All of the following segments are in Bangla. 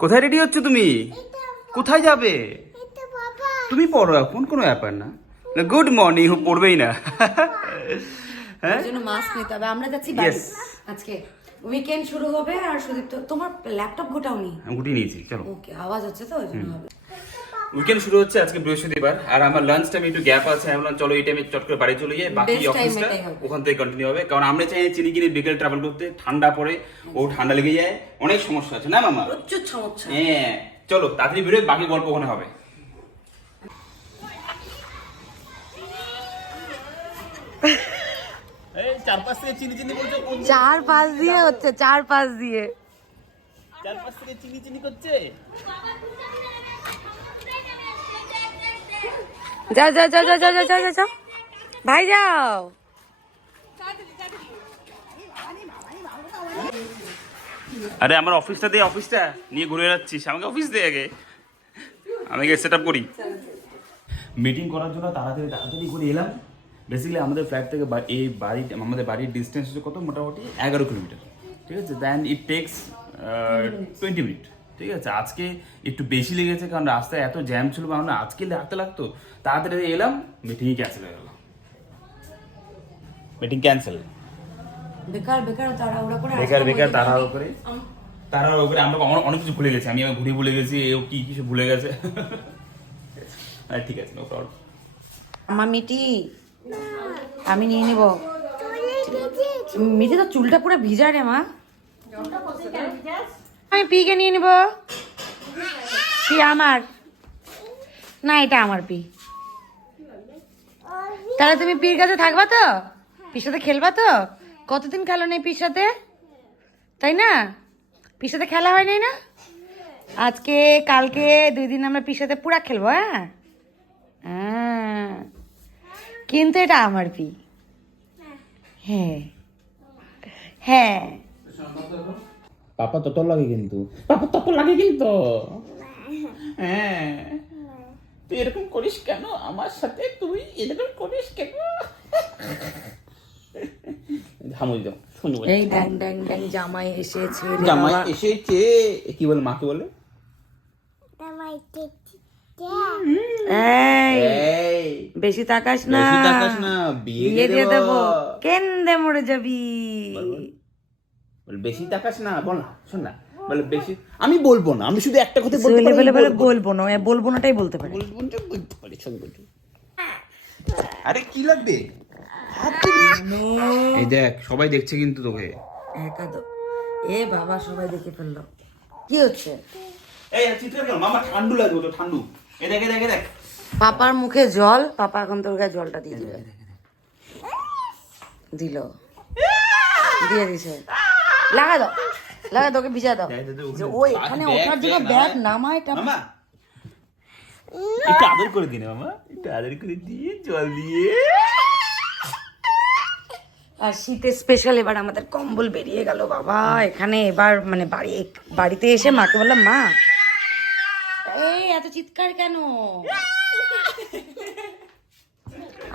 কোথায় রেডি হচ্ছ তুমি? কোথায় যাবে? তুমি পড়ো এখন কোনো ব্যাপার না। গুড মর্নিং পড়বেই না। হ্যাঁ? জন্য মাস্ক নিতে হবে। আমরা যাচ্ছি বাড়ি. আজকে উইকেন্ড শুরু হবে আর সুদীপ তোমার ল্যাপটপ গোটাও নি আমি গুটিয়ে নিয়েছি চলো। ওকে আওয়াজ হচ্ছে তো ওই জন্য হবে। উইকেন্ড শুরু হচ্ছে আজকে বৃহস্পতিবার। আর আমার লাঞ্চ টাইম একটু গ্যাপ আছে আমি বললাম চলো এই টাইমে চট করে বাড়ি চলে যাই বাকি অফিসটা ওখান থেকে কন্টিনিউ হবে। কারণ আমরা চাই চিনি কিনে বিকেল ট্রাভেল করতে ঠান্ডা পড়ে ও ঠান্ডা লেগে যায় অনেক সমস্যা আছে না মামা? প্রচুর সমস্যা। হ্যাঁ চলো তাড়াতাড়ি বেরোয় বাকি গল্প ওখানে হবে। এই চারপাশ থেকে চিনি চিনি বলছো কোন চার পাঁচ দিয়ে হচ্ছে চার পাঁচ দিয়ে। চারপাশ থেকে চিনি চিনি করছে? যাও যাও যাও যাও যাও যাও যাও ভাই যাও। আরে আমার অফিসটা দিয়ে অফিসটা। নিয়ে ঘুরে যাচ্ছিস। আমাকে অফিস দিয়ে আগে। আমি আগে সেট করি। মিটিং করার জন্য তাড়াতাড়ি তাড়াতাড়ি করে এলাম। বেসিক্যালি আমাদের ফ্ল্যাট থেকে এই বাড়ি আমাদের বাড়ির ডিস্টেন্স হচ্ছে কত? মোটামুটি এগারো কিলোমিটার। ঠিক আছে? Then it takes twenty minute ঠিক আছে আজকে একটু বেশি লেগেছে কারণ রাস্তায় এত জ্যাম ছিল কারণ আজকে লাগতে লাগতো। তাড়াতাড়ি এলাম মিটিংই ক্যান্সেল হয়ে গেল। মিটিং ক্যান্সেল বেকার বেকার তাড়াহুড়া করে বেকার বেকার তাড়াহুড়ো করে। তাড়াহুড়ো করে আমরা অনেক- কিছু ভুলে গেছি আমি আমার ঘুরে ভুলে গেছি এও কি কিছু ভুলে গেছে। ঠিক আছে নো প্রবলেম আমার মিটি আমি নিয়ে নিব। মিটি তো চুলটা পুরো ভিজা রে মা। আমি পি পিকে নিয়ে নিব? পি আমার। না, এটা আমার পি তাহলে তুমি পির কাছে থাকবা তো? পির সাথে খেলবা তো? কতদিন খেলো নেই পির সাথে? তাই না? পির সাথে খেলা হয় নাই না? আজকে, কালকে দুই দিন আমরা পির সাথে পুরা খেলব হ্যাঁ? হ্যাঁ। কিন্তু এটা আমার পি হ্যাঁ। হ্যাঁ। পাপা তত লাগে কিন্তু। পাপা তত লাগে কিন্তু? হ্যাঁ। তুই এরকম করিস কেন? আমার সাথে তুই এরকম করিস কেন? হামুই দাও শুনব। এই ড্যাং ড্যাং ড্যাং জামাই এসেছে জামাই এসেছে। কি বলে মাকে বলে? এই এই। বেশি তাকাস না। বেশি তাকাস না, বিয়ে দিয়ে। দেবো। কেন্দে মরে যাবি। বলে বেশি তাকাস না বল না শোন না। বলে বেশি আমি বলব না আমি শুধু একটা কথা বলতে পারি বলে বলে বলব। বলব না এ বলব নাটাই বলতে পারে। বলব না, বলতে পারি শোন আরে কি লাগবে? এই দেখ সবাই দেখছে কিন্তু তোকে। একা তো। এ বাবা সবাই দেখে ফেলল। কি হচ্ছে? এই চিত্র কেন মামা ঠান্ডু লাগবে তো ঠান্ডু। এই দেখে দেখে দেখ। পাপার মুখে জল পাপা এখন তোর গায়ে জলটা দিয়ে দিবে দিল। দিয়ে দিছে। লাগা দাও লাগা দাও ওকে ভিজা দাও। যে ও এখানে ওঠার জন্য ব্যাগ, নামায়। নামায় টা আদর করে দিন মামা। একটু আদর করে দিয়ে জল দিয়ে। আর শীতে স্পেশাল এবার আমাদের কম্বল বেরিয়ে গেল বাবা। এখানে এবার মানে বাড়ি বাড়িতে এসে মাকে বললাম মা এই এত চিৎকার কেন?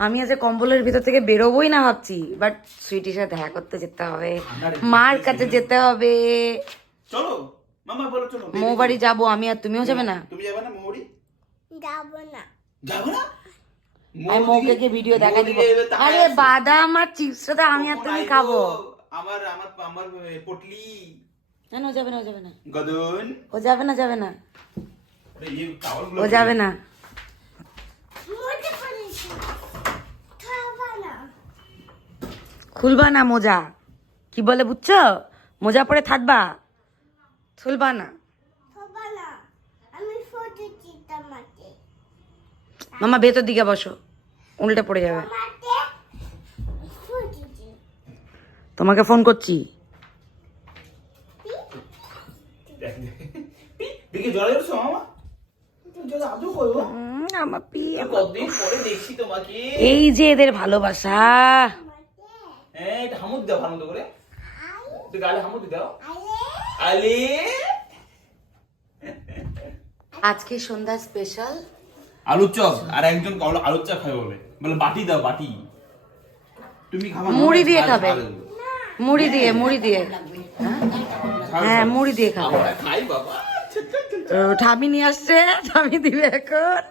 আমি আজ কম্বলের ভিতর থেকে বেরোবোই না ভাবছি বাট সুইটির সাথে দেখা করতে যেতে হবে। মার কাছে যেতে হবে। চলো মামা বলো চলো মৌ বাড়ি যাব আমি আর তুমিও যাবে না? তুমি যাবে না মৌরি যাব না। যাবে না? আমি মৌকে গিয়ে ভিডিও দেখা দিব। আরে বাদাম আর চিপস সাথে আমি আর তুমি খাব। আমার আমার আমার পটলি। না না, ও যাবে না ও যাবে না। গদন। ও যাবে না যাবে না। ও যাবে না। খুলবা না মোজা। কি বলে বুঝছ? মোজা পরে থাকবা? খুলবা না মামা ভেতর দিকে বসো। উল্টে পড়ে যাবে। তোমাকে ফোন করছি। এই যে এদের ভালোবাসা। এটা হামুদ দাও ভালো মতো করে গালে হামুদ দাও। আলে। আজকে সন্ধ্যা স্পেশাল আলুর চপ আর একজন কাউলো আলুর চপ খাবে বলে। বলে বাটি দাও বাটি। তুমি খাবা? মুড়ি দিয়ে খাবে। মুড়ি দিয়ে মুড়ি দিয়ে। হ্যাঁ? মুড়ি দিয়ে খাব। আমরা খাই বাবা। ঠামি নিয়ে আসছে। ঠামি দিবে এখন।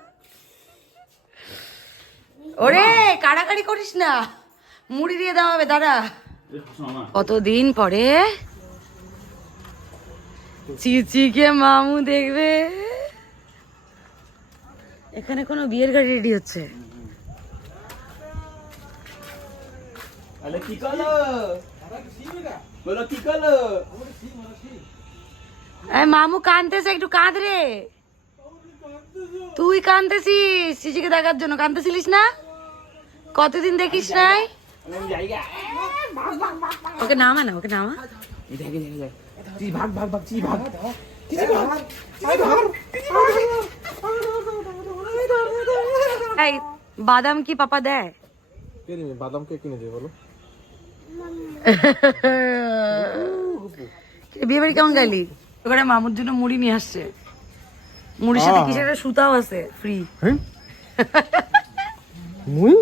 ওরে কাড়াকাড়ি করিস না। মুড়ি দিয়ে দেওয়া হবে দাঁড়া কতদিন পরে? চিচিকে মামু দেখবে। এখানে কোনো বিয়ের গাড়ি রেডি হচ্ছে। আরে কি করল? বলো কি করল? এই মামু কানতেছে একটু কাঁদ রে। তুই কানতেছিস চিচিকে দেখার জন্য। কানতেছিলিস না? কতদিন দেখিস নাই? ওকে নামা না ওকে নামা তুই ভাগ ভাগ ভাগ তুই ভাগ বাদাম কি পাপা দেয়? বাদাম কে কিনে দিয়ে বলো বিয়ে বাড়ি কেমন গেলি? ওখানে মামুর জন্য মুড়ি নিয়ে আসছে। মুড়ির সাথে কিসের একটা সুতাও আছে ফ্রি মুই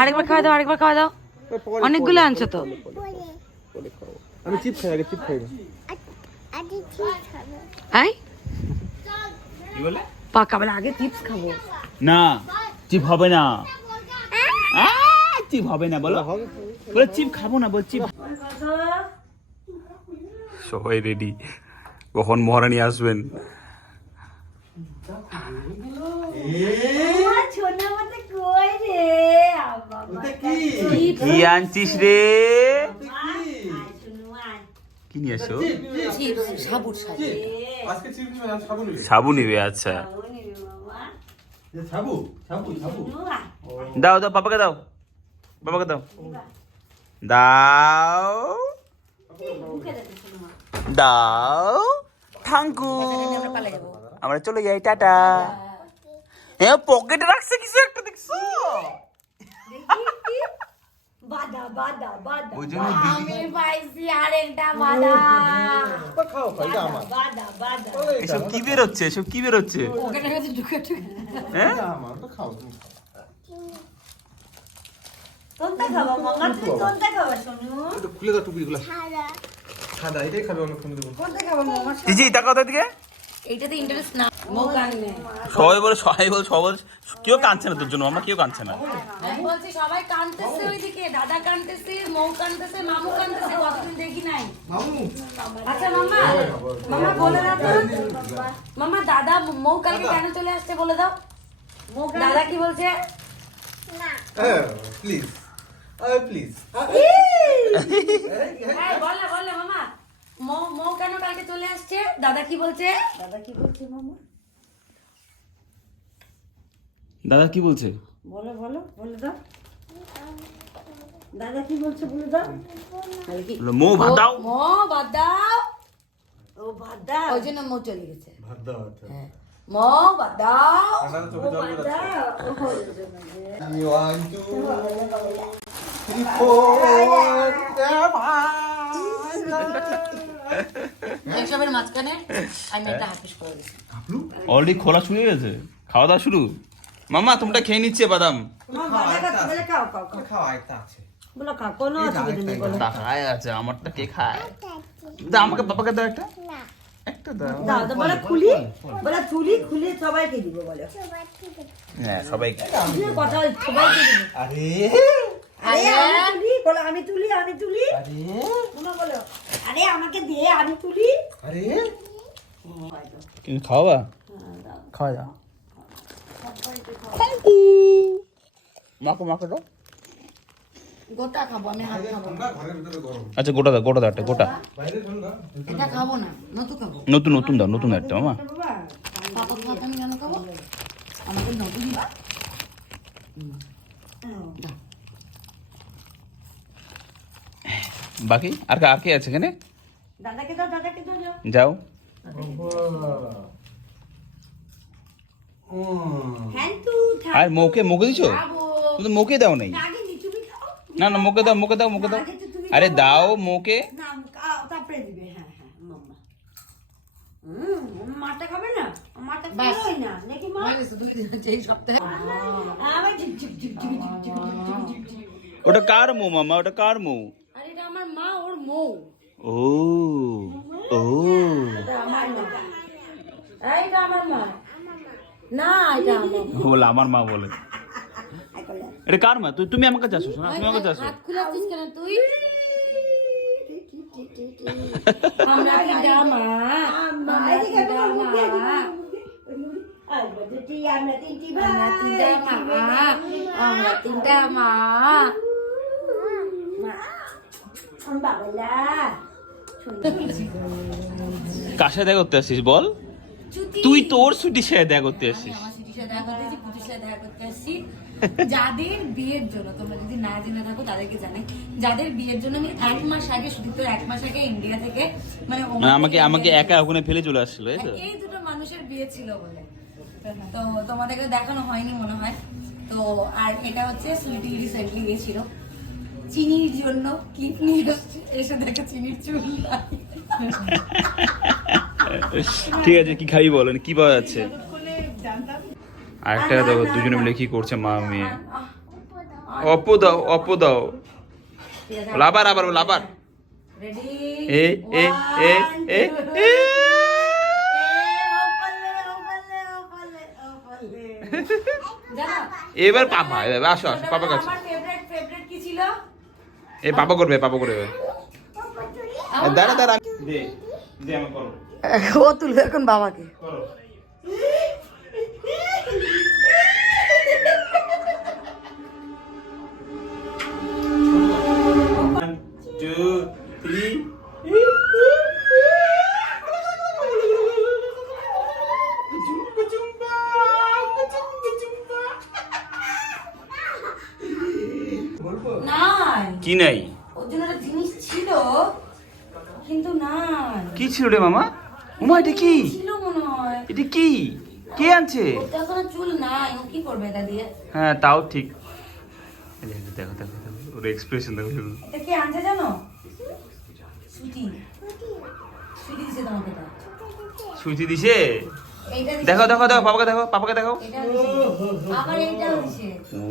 আরেকবার খাওয়া দাও আরেকবার খাওয়া দাও। অনেকগুলো আনছো তো। বলে আমি চিপ খাই আগে চিপ খাই। না আদি ঠিক হবে হ্যাঁ কি বলে? পাকা বলে আগে চিপস খাব। না চিপ হবে না। চিপ হবে না বলো। বলে চিপ খাব না বল চিপ। সবাই রেডি কখন মহারানী আসবেন? কি? আনছিস রে? কি? নিয়ে আসো? সাবু নিবে আচ্ছা। সাবু সাবু সাবু। দাও দাও পাপাকে দাও। বাবাকে দাও। দাও। দাও। থাঙ্কু আমরা চলে যাই টাটা। হ্যাঁ পকেটে রাখছে কিছু একটা দেখছ? বাদা বাদা বাদা ওই জন্য দিদি আমি পাইছি আরেকটা বাদা। খাও খাই এটা আমার। বাদা বাদা। এসব কি বেরোচ্ছে? এসব কি বেরোচ্ছে? ওখানে কাছে ঢুকে ঢুকে। হ্যাঁ? আমার তো খাও তুমি খাও। কোনটা খাব তুমি কোনটা খাব সোনু? খুলে দাও টুপিগুলো। সারা সাদা এটাই খাবে অনেকক্ষণ দেবো কোনটা খাব মামা দিদি তাকাও তো দিকে? এইটাতে ইন্টারেস্ট না সবাই বলে সবাই বলে সবাই কেউ কাঁদছে না তোর জন্য আমরা কেউ কাঁদছে না। আমি বলছি সবাই কানতেছে ওইদিকে দাদা কানতেছে মৌ কানতেছে মামু কানতেছে কতদিন দেখি নাই। আচ্ছা মামা মামা বলে দাও মামা দাদা মৌ কালকে কেন চলে আসছে বলে দাও। দাদা কি বলছে? হ্যাঁ প্লিজ প্লিজ এই, বল না বল না মামা। মৌ মৌ কেন কালকে চলে আসছে দাদা কি বলছে দাদা কি বলছে মামা দাদা কি বলছে বলো বলো বলে দাও দাদা কি বলছে বলে দাও তাহলে কি বলল, ভাত দাও মো বাদ দাও ও বাদ দাও ওই জন্য মৌ চলে গেছে ভাত দাও আচ্ছা মো বাদ দাও। দাও One, two, three, four, এইসবের মাঝখানে আমি একটা হাফিস করে দিচ্ছি অলরেডি খোলা শুরু হয়ে গেছে। খাওয়া দাওয়া শুরু? মামা তোমরা খেয়ে নিচ্ছে বাদাম। আছে। বলো খা কোনো অসুবিধা নেই বলো। খায় আছে আমারটা কে খায়? দাও আমাকে বাবাকে দাও একটা। একটা দাও। দাও বলে খুলি। বলে তুলি খুলে সবাইকে দিব বলো। হ্যাঁ সবাই খুলে কথা সবাইকে দিব। আরে। বলো আমি তুলি আমি তুলি। আরে। তোমরা বলো। আরে আমাকে দে আমি তুলি। আরে। কিন্তু খাওয়া খাওয়া। যাও মাখো মাখো দাও গোটা খাব আমি হাত খাব। ঠান্ডা ঘরের ভিতরে গরম। আচ্ছা গোটা দাও গোটা দাও একটা গোটা। এটা খাব না নতু খাব। নতুন নতুন দাও নতুন একটা মামা। পাপা খাব আমাকে দিবা বাকি আর আর কে আছে এখানে দাদাকে দাও দাদাকে দাও যাও আর মোকে মোকে দিছো তুমি মুখে দাও নাই না না মুখে দাও মুখে দাও মুখে দাও আরে দাও মোকে ওটা কার মো মামা ওটা কার মো Oh! Oh! Aí dá mamãe. Não, aí dá mamãe. Vou lá, mamãe. Ini kan mah, tuh memang kerja susu, nah, tuh. Mama tidak mah, mama tidak mah. Aduh, jadi yang nanti tiba. Mama tidak mah, mama tidak. কার সাথে দেখা করতে আসছিস বল? তুই তোর ছুটি সাথে দেখা করতে আসছিস আমার সিটির সাথে দেখা করতে করতে যাদের বিয়ের জন্য তোমরা যদি না জেনে থাকো তাদেরকে জানাই। যাদের বিয়ের জন্য আমি এক মাস আগে শুধু তো এক মাস আগে ইন্ডিয়া থেকে মানে মানে আমাকে আমাকে একা ওখানে ফেলে চলে আসছিল এই তো? এই দুটো মানুষের বিয়ে ছিল বলে। তো তোমাদেরকে দেখানো হয়নি মনে হয়। তো আর এটা হচ্ছে সুইটি রিসেন্টলি গিয়েছিল। চিনির জন্য এসছে, এসে দেখে চিনির চুল ঠিক আছে কি খাবি বলেন? কি পাওয়া যাচ্ছে? আর একটা দেখো দুজনে মিলে কি করছে মা মেয়ে। অপো দাও অপো দাও লাবার আবার বল, আবার এ এ এ এ এ। এবার পাপা এবার আসো আসো পাপা কাছে। ফেভারিট ফেভারিট কি ছিল? এ পাপা করবে পাপা করবে। দাঁড়া দাঁড়া। দে দে আমি করো। ও তুলবে এখন বাবাকে। করো। ছিল রে মামা? উমা এটা কি? মনে হয়। এটা কি? কে আনছে? ওর তো এখনও চুল নাই ও কি করবে এটা দিয়ে? হ্যাঁ তাও ঠিক। এই দেখো দেখো ওর এক্সপ্রেশন দেখো এটা কে আনছে জানো? সুইটি দিছে দেখো দেখো দেখো পাপাকে দেখো পাপাকে দেখো।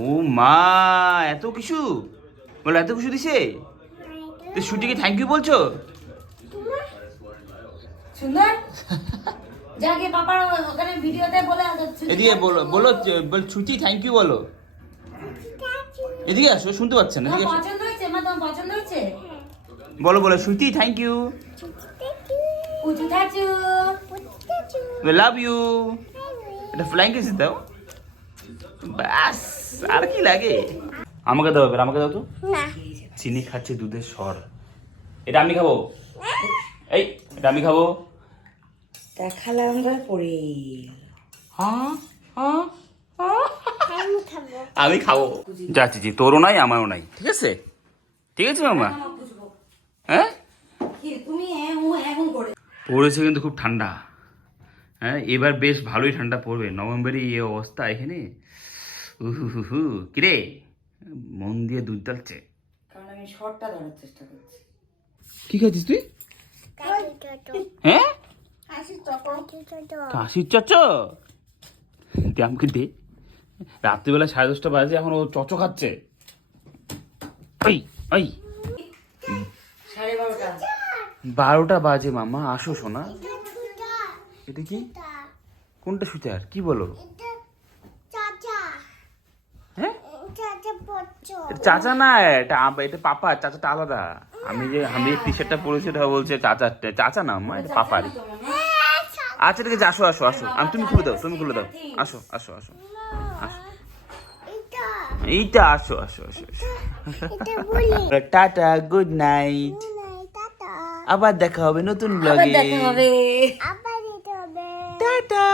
ও মা এত কিছু? বলে এত কিছু দিছে? তো সুটিকে থ্যাংক ইউ বলছো? সুন্দর? যাকে পাপার ওখানে ভিডিওতে বলে এদিকে বলো বলো ছুটি থ্যাংক ইউ বলো। এদিকে আসো শুনতে পাচ্ছেন না তোমার এদিকে আসো। পছন্দ হয়েছে? মা তোমার পছন্দ হয়েছে? বলো বলো থ্যাংক ইউ পুচু থাচু উই লাভ ইউ এটা ফ্লাইং কিস দাও। ব্যাস আর কি লাগে? আমাকে দাও এবার আমাকে দাও তো। না। চিনি খাচ্ছে দুধের স্বর। এটা আমি খাব? এই এটা আমি খাব। দেখালাম ধরে পড়ে। হ্যাঁ হ্যাঁ আমি খাব। আমি খাব। যাচ্ছি জি তোরও নাই আমারও নাই। ঠিক আছে? ঠিক আছে মামা? হ্যাঁ? কি তুমি এখন এখন করে পড়েছে কিন্তু খুব ঠান্ডা। হ্যাঁ এবার বেশ ভালোই ঠান্ডা পড়বে। নভেম্বরে এই অবস্থা এখানে। উহু হু হু কিরে? মন দিয়ে দুধ জ্বালছে কারণ আমি শর্টটা ধরার চেষ্টা করছি। কি খাচ্ছিস তুই কাশি ছোট হ্যাঁ কাশি ছোট কাশির চচ? দে আমাকে দে। রাত্রিবেলা সাড়ে দশটা বাজে এখন ও চচ খাচ্ছে। ওই ওই বারোটা। বাজে মামা আসো শোনা এটা কি? কোনটা সুচার কি বলো? চাচা। হ্যাঁ? চাচা এটা চাচা না এটা এটা পাপা চাচাটা আলাদা। আমি যে আমি টি শার্টটা পরেছি ওটা বলছে চাচা চাচা না আমার এটা পাপারই আচ্ছা ঠিক আছে আসো আসো আসো। আমি তুমি খুলে দাও তুমি খুলে দাও। আসো আসো আসো। আসো এইটা আসো আসো আসো আসো। টাটা গুড নাইট আবার দেখা হবে নতুন আবার ব্লগে দেখা হবে। আবার এটা হবে। টাটা।